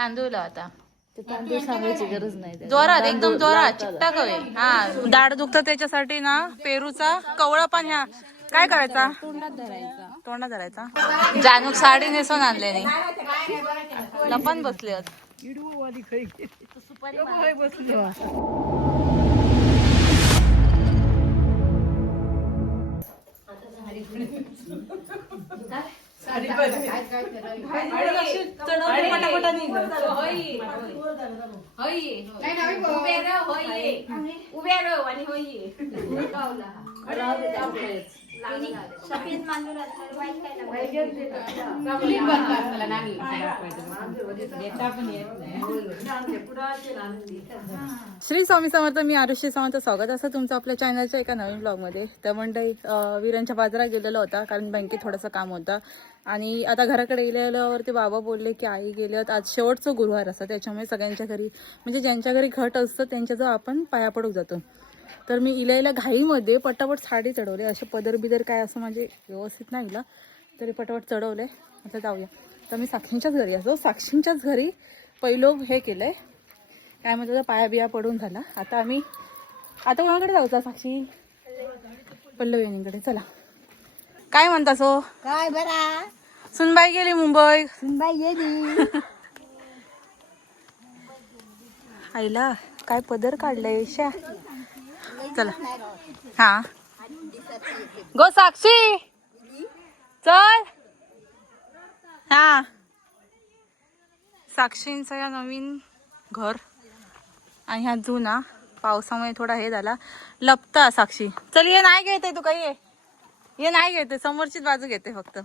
तांदूळ आता ते तांदूळ सांगायची गरज नाही जोरात एकदम जोरात चिट्टा कवे. हा दाढ दुखतं त्याच्यासाठी ना पेरूचा कवळा पण ह्या काय करायचा तोंडात धरायचा. जानूक साडी नेसून आणले नाही लपन बसले श्री स्वामी समर्थ. मी आरुषी समर्थ. स्वागत असं तुमचं आपल्या चॅनलच्या एका नवीन ब्लॉग मध्ये. तर मंडळी विरांच्या बाजारात गेलेला होता कारण बँकेत थोडंसं काम होतं आणि आता घराकडे गेल्यावरती बाबा बोलले की आई गेल्यावर आज शेवटचं गुरुवार असतं त्याच्यामुळे सगळ्यांच्या घरी म्हणजे ज्यांच्या घरी घट असतं त्यांच्याजवळ आपण पाया पडू जातो. तर मी इलायला घाईमध्ये पटापट साडी चढवले. असे पदर बिदर काय असं म्हणजे व्यवस्थित नाही इला तरी पटापट चढवले. आता जाऊया. तर मी साक्षींच्याच घरी असतो. साक्षींच्याच घरी पहिलं हे केलं आहे काय म्हणतो पाया बिया पडून झाला. आता कोणाकडे जाऊचा साक्षी? पल्लवीकडे. चला काय म्हणता सो? काय बरा सुनबाई गेली मुंबई. सुनबाई गेली. आईला काय पदर काढलाय शा. चला हा गो साक्षी चल. हा साक्षींचा या नवीन घर आणि ह्या जुना पावसामुळे थोडा हे झाला लपता. साक्षी चल ये नाही घेते तू काही ये नाही घेते समोरचीच बाजू घेते फक्त.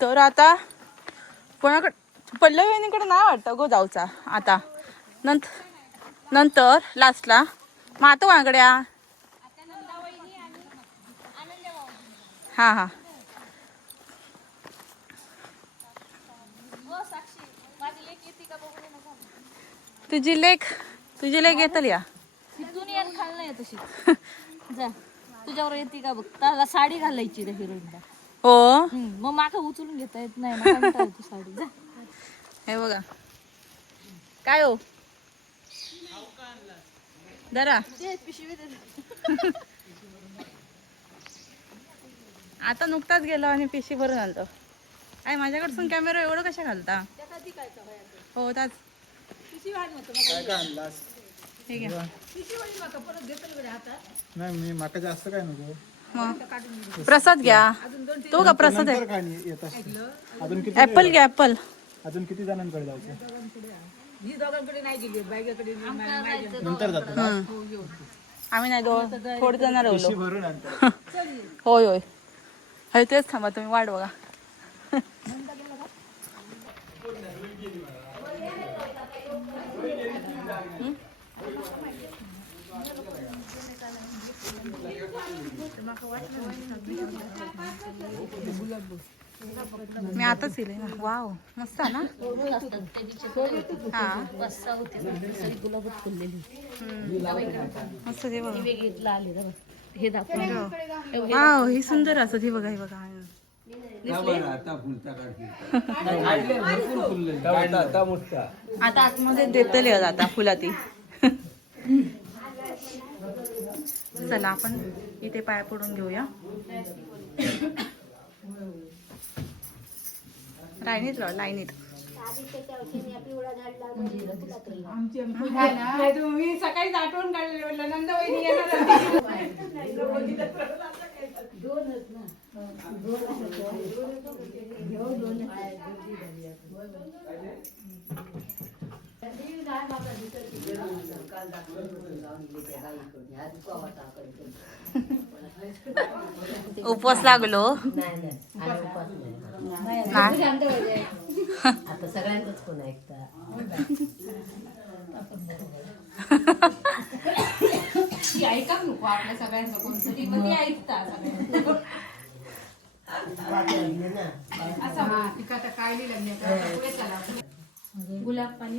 तर आता कोणाकडे पल्लवीकडे नाही वाटतं गो जाऊचा आता नंतर लास्टला. मग आता कोणाकडे हा हा तुझी लेख येतल या तुझ्यावर येते का बघ. त्याला साडी घालायची हिरोईनला. हो मग माका उचलून घेता येत नाही ना. कंटाळा येतो साडी. जा हे बघा काय हो जरा आता नुकताच गेलो आणि पिशी भरून आलतो. काय माझ्याकडसून कॅमेरा एवढं कशा घालता? हो त्याच हे घ्या. नाही मी माका जास्त काय नको. मग प्रसाद घ्या. तो का प्रसाद आहे? अजून किती ऍपल घ्या ऍपल. अजून किती जणांकडे जायचं? नंतर जातो. आम्ही नाही थोडे जण पिशवी राहिलो. भरून आणतो. होय होय होय तेच थांबा तुम्ही वाट बघा. मी आताच येईल ना. वाव मस्त आहे ना. हा मस्त. हे दाखव. वाव ही सुंदर असत. ही बघा ही बघा. आता आतमध्ये देतली आता फुला ती. चला आपण इथे पाय पडून घेऊया. लाईनीत राहा लाईनीत. मी सकाळीच आठवण काढलेली म्हटलं नंदाबाई येणार. उपवास लागलो. आता सगळ्यांनाच कोण ऐकता. ऐका नको आपल्या सगळ्यांचं कोणतरी पण ते ऐकता सगळ्यांचं. असं हा तिका आता काय लिहिलं गुलाब पाणी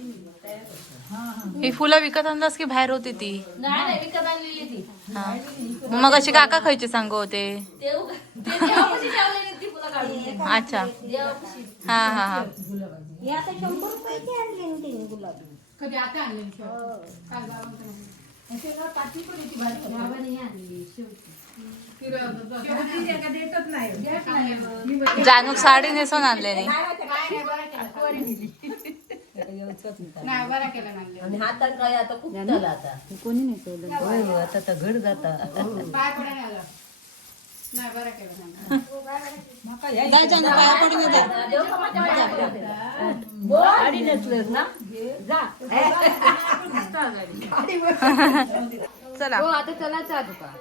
ही फुलं विकत आणलास की बाहेर होती ती? नाही विकत आणलेली ती. मग अशी काका खायचे सांगू होते. तेव्हा ठेवलेली ती फुलं अच्छा हा हा हा हे आता 100 रुपयाचे आणले ना तिने गुलाब. कधी आता आणले काल गावात आणि ते ना पाठी पण येते भारी गावाने आणली शेवटी देतच नाही जानू साडी नेसून आणले नाही नाही बरा केला नाही आणि हातात काय आता खूप झालं आता. कोणी नाही ठेवलं. होय होय, आता तर घड जाता. पाय पडा नाही आला नाही बरा केला नाही जा जानू पाया पडून येते. साडी नेसलेस ना? चला हो आता चलाच आता.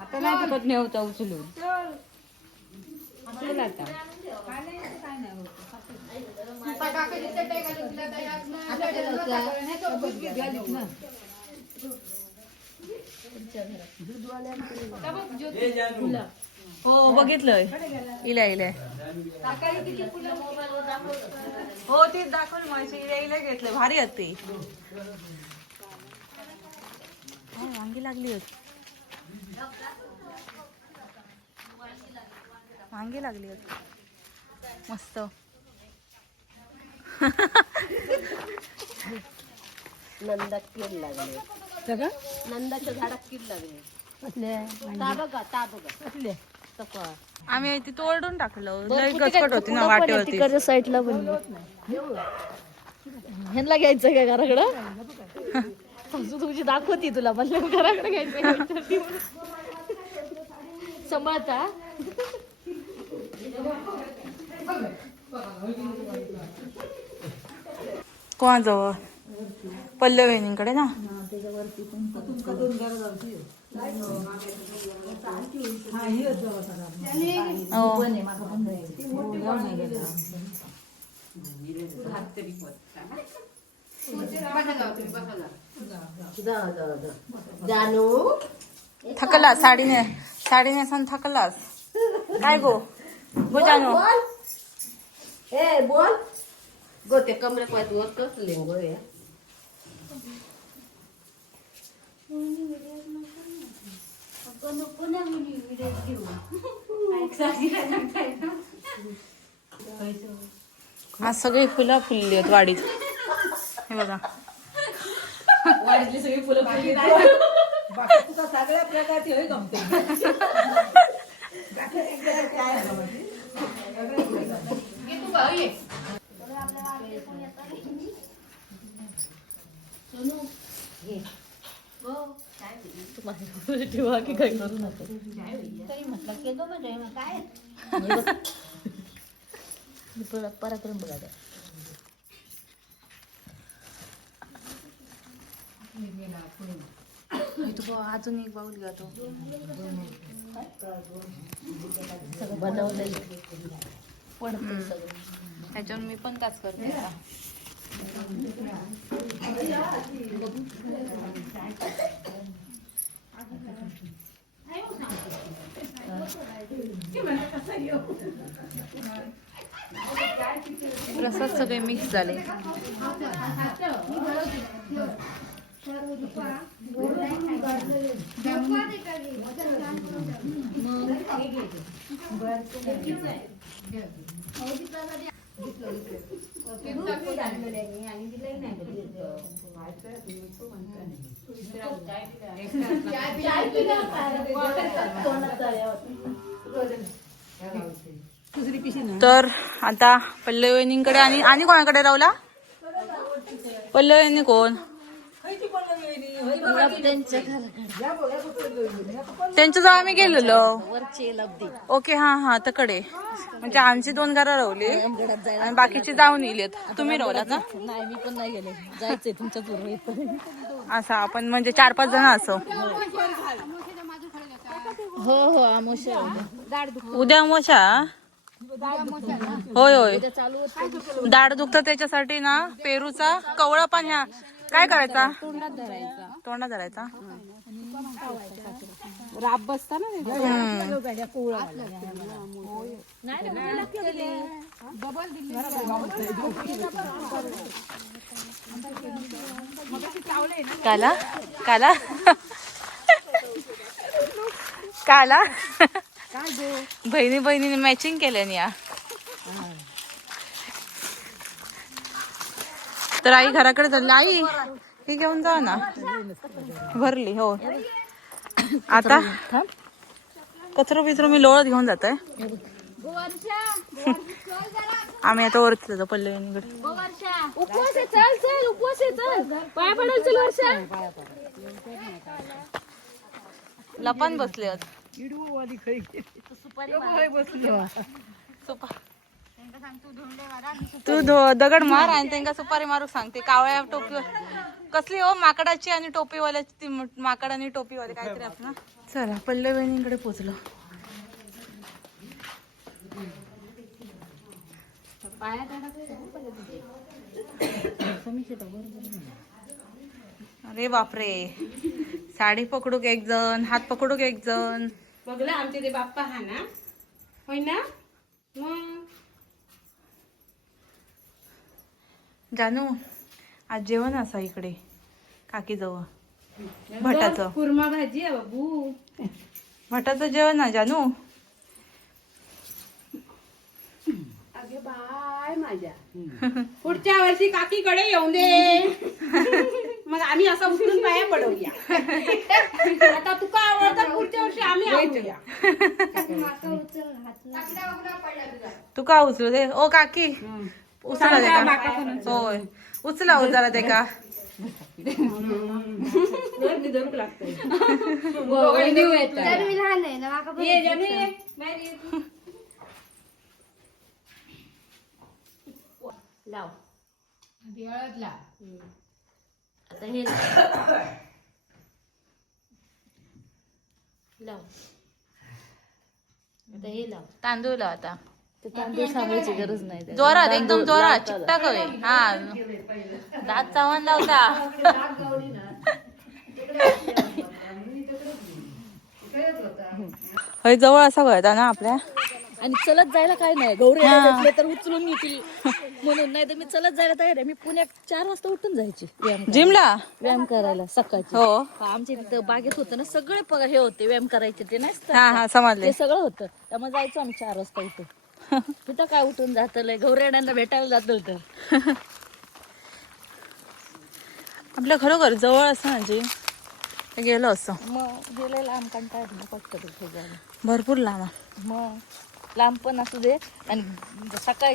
आता नाही तुकत नेवता उचलून. चल आता. हो बघितलंय इल्या इल्या हो ते दाखवलं माझी इल्या इल्या घेतलं भारी आहेत ते वांगी लागली होती वांगी लागली होती मस्त नंदात कीड लागले. नंदाच्या झाडात कीड लागले. ता बघा तपा. आम्ही ती तोडून टाकलं लई गचकट होती ना वाटेवरती तिकडच्या साईडला बनली. ह्यांना घ्यायचं का घराकडं तुझी दाखवती तुला म्हणलं घराकडे घ्यायचं सांभाळता. कोणाजवळ पल्लव वहिनीकडे ना जानू थकला साडी नेसून थकलास काय गो गो जानू ए बोल गो ते कमरे पायत वर कसले गो या आज सगळी फुलं फुलली आहेत वाडीत हे बघा वाढली सगळी फुलं फुलली सगळ्या प्रकारची होई गमते ठेवा की काही करू नका पराक्रम बघा अजून एक बाऊल घ्या तो सगळं बनवलंय पडतं सगळं. ह्याच्यावर मी पण तास करते आता. प्रसाद सगळे मिक्स झाले तर आता पल्लव वहिनींकडे आणि कोणाकडे राहुला पल्लव वहिनी कोण त्यांच्याजवळ आम्ही गेलेलो वरचे लब्धी ओके हा हा तकडे म्हणजे आमची 2 घरं रावली आणि बाकीची जाऊन येलेत तुम्ही रावलात ना नाही मी पण नाही गेले जायचंय तुमच्या पूर्व असं आपण म्हणजे 4-5 जण असो हो हो आमोशा उद्या अमावस्या होय होय चालू होतं दाढ दुखत त्याच्यासाठी ना पेरूचा कवळा पान ह्या काय करायचा तोंडात धरायचा राब बसता ना काला काला काला बहिणी बहिणीने मॅचिंग केल्याने या. तर आई घराकडे चालली. आई हे घेऊन जा ना. भरली हो. आता कचरा बिचरा मी लोळत घेऊन जात आहे. आम्ही आता वरती जातो पल्लवीकडे. उपवास आहे, चल चल उपवास आहे, चल पाय पडायला चल वर्षा. लपन बसले आहेत. तू दगड मार आणि त्यांना सुपारी मारू सांगते. कावळ्या टोपी कसली हो, माकडाची आणि टोपीवाल्याची. ती माकड आणि टोपीवाले काहीतरी असं ना. चला पल्लवीकडे पोचलो. अरे बापरे, साडी पकडूक एक जण, हात पकडूक एक जण. बघला आमचे ते बाप्पा हा ना, होय ना. मग जानू आज जेवण असा इकडे काकी जवळ भटाचं. कुर्मा भाजी आहे बाबू. भटाचं जेवण ना जानू. अगे बाय माझ्या, पुढच्या वर्षी काकीकडे येऊन दे. मग आम्ही असं उचलून पाया पडवूया. आता तुका आवडतात, पुढच्या वर्षी आम्ही आवडूया. तू का उचलू दे ओ काकी. उचला दे का. होय उचला हो जरा ते का. लाव हळद लाव. आता हे लाव. आता हे लाव. तांदूळ लाव आता. तांदूळ सांगायची गरज नाही. जोरात एकदम जोरात चिकटा कवे. हा दात चावण लावता. होय जवळ असा कळता ना आपल्या. आणि चलत जायला काय नाही, गौरी घेतले तर उचलून येतील म्हणून. नाही तर मी चलत जायला तयार आहे. मी पुण्यात 4 वाजता उठून जायची जिमला व्यायाम करायला सकाळची. हो. आमच्या तिथं बागेत होतं ना, सगळे हे होते व्यायाम करायचे ते नाही. हा हा समजले. ते सगळं होतं. त्यामुळे जायचो आम्ही 4 वाजता उठून. तिथं काय उठून जातलंय, गौरेड्यांना भेटायला जातल तर. आपल्या खरोखर जवळ असं ना जिम गेलो असं. मग गेले लांब कंटाळ पटकन जायला. भरपूर लांब. मग लांब पण असू दे. आणि सकाळी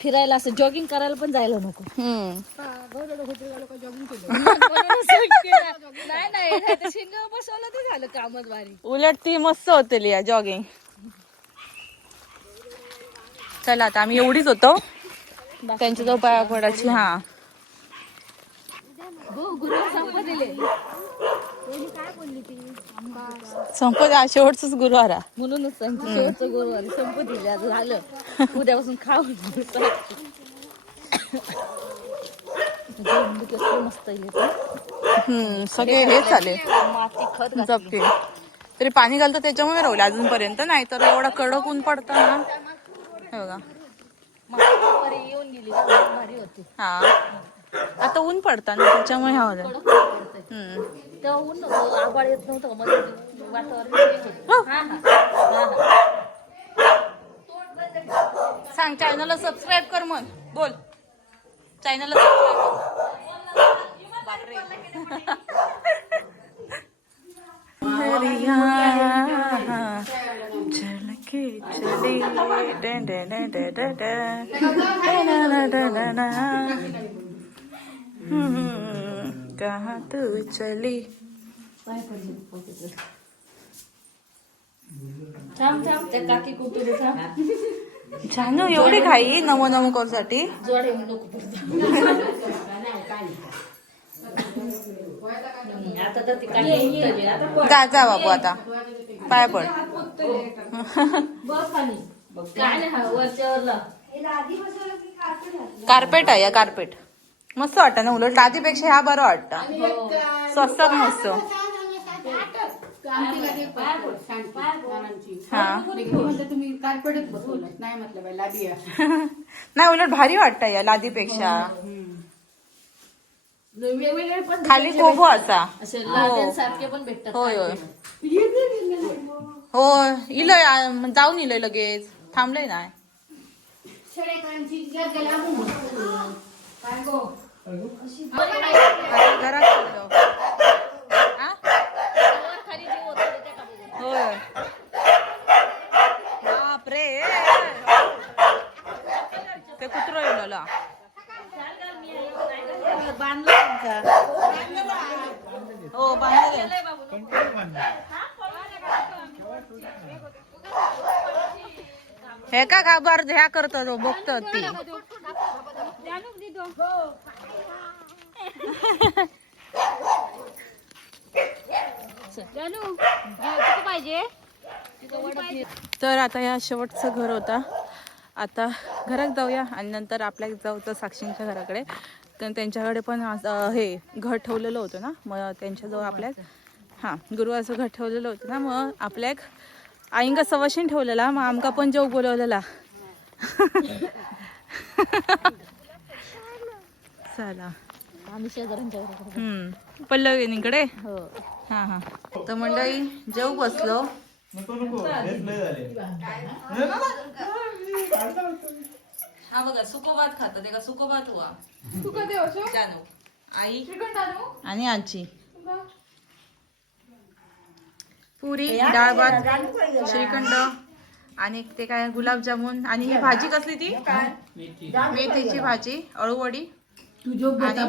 फिरायला असं जॉगिंग करायला पण जायला नको. नाही शिंग बसवलं ते झालं कामच भारी. उलट ती मस्त होते लिया जॉगिंग. चला आता आम्ही एवढीच होतो त्यांच्या जवळ पाया पडायची. हा संपत शेवटच गुरुवार. म्हणूनच शेवटचं गुरुवारी संपू दिले. झालं उद्यापासून खाऊ. मस्त सगळे हेच झाले. माती खत जपके तरी पाणी घालतं त्याच्यामुळे राहिलं अजूनपर्यंत. नाही तर एवढा कडक ऊन पडतं ना. हे बघा येऊन गेली भारी होती. हा आता ऊन पडतं ना त्याच्यामुळे हा होतं. तेव्हा ऊन नव्हतं, आभाळ येत नव्हतं. मध्ये वातावरण. सांग चॅनलला सबस्क्राईब कर. मग बोल चॅनलला सबस्क्राईब बापरे. चल के चली कहाँ तू चली. थांब त्या काकी कुठे जानू एवढी खाई नमो नमो करूसाठी. जोडे नको आता तर ती काकी जा जा बाबू आता पाय पड. काय नाही वरच्यावरला कार्पेट आहे या. कार्पेट मस्त वाटतं ना. उलट लादीपेक्षा ह्या बरं वाटतं. स्वस्तात मस्त. तुम्ही कार्पेटच बसवलं नाही म्हटलं बाई लादी. नाही उलट भारी वाटतं या लादीपेक्षा. वेगवेगळे पण खाली कोबो असा. असे लाद्यांसारखे पण भेटतात. होय होय. हो इलय जाऊन इलय लगेच थांबलंय ना घरात गेलो. आ? खाली जीव होतो ते का बघू. होय बापरे ते कुत्र येलो बांधलं का हो बांधलं हे का गाभार ह्या करतात हो, बघतात ती पाहिजे तर आता या शेवटचं घर होता. आता घरात जाऊया आणि नंतर आपल्या जाऊ तर साक्षींच्या घराकडे. तर त्यांच्याकडे पण हे घर ठेवलेलं होतं ना, मग त्यांच्याजवळ आपल्या हां गुरुवारचं घर ठेवलेलं होतं ना, मग आपल्या आईंका सवाशीन ठेवलेला, मग आमका पण जेव बोलवलेला. चला आम्ही शेजाऱ्यांच्या घराकडे. पल्लवीकडे हो हां हां. तर मंडळी जेव बसलो. नको नको हेच लय झाले. हा बघा सुको भात खातात का सुको भात हुआ जानू आई आणि आजी पुरी डाळ भात श्रीखंड आणि ते काय गुलाबजामुन आणि ही भाजी कसली ती मेथीची भाजी अळूवडी आणि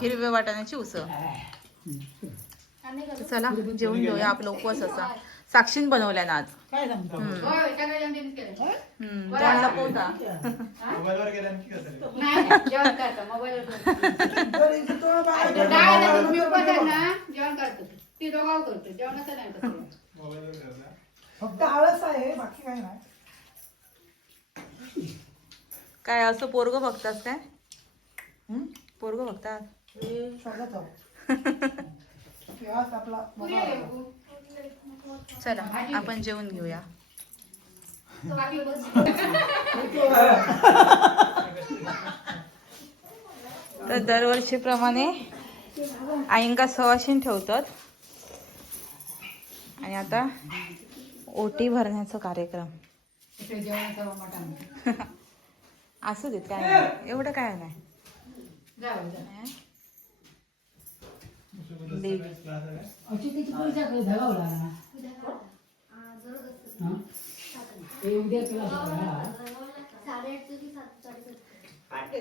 हिरव्या वाटाण्याची उसळ. चला जेवून घेऊया आपला उपवास असा. साक्षीन बनवल्या ना आज. त्यांना पोहता मोबाईलवर गेल्यानं की कसं रे? जेवण करतो मोबाईल जेवण करतो ती दोघाव करतो जेवणाचं नाही करतो. मोबाईलवर करता. फक्त आळस आहे बाकी काही नाही. काय असं पोरग बघतात काय पोरग बघतात स्वागत आहे. आपला चला आपण जेवण घेऊया. तर दरवर्षीप्रमाणे आईंका सवाशीन ठेवतात आणि आता ओटी भरण्याचा कार्यक्रम. असू देत काय नाही एवढं काय नाही.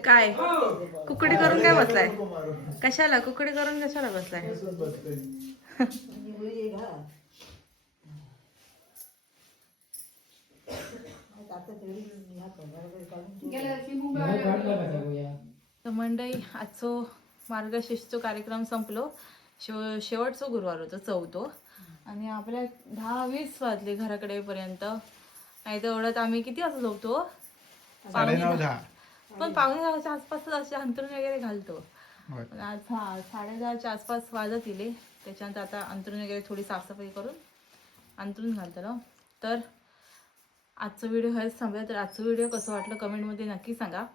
काय कुकडी करून काय बसलाय कशाला कुकडी करून कशाला बसलाय. तर मंडळी आजचो मार्गशीर्षचो कार्यक्रम संपलो. शेवटचो गुरुवार होतो चौथो आणि आपल्या 10-20 वाजले घराकडे पर्यंत. नाही तर एवढ्यात आम्ही किती वाजता झोपतो 9:30. पण 9:15च्या आसपास असे अंतरून वगैरे घालतो. होय. आज 10:30च्या आसपास वाजत इले. त्याच्यानंतर आता अंतरून वगैरे थोडी साफसफाई करून अंतरून घालतो ना. तर आजचा व्हिडिओ हेच थांबूया. तर आजचा व्हिडिओ कसं वाटलं कमेंटमध्ये नक्की सांगा.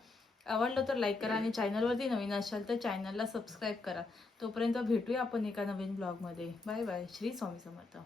आवडलं तर लाईक करा आणि चॅनलवरती नवीन असाल तर चॅनलला सबस्क्राईब करा. तोपर्यंत भेटूया आपण एका नवीन ब्लॉगमध्ये. Bye bye. श्री स्वामी समर्थ.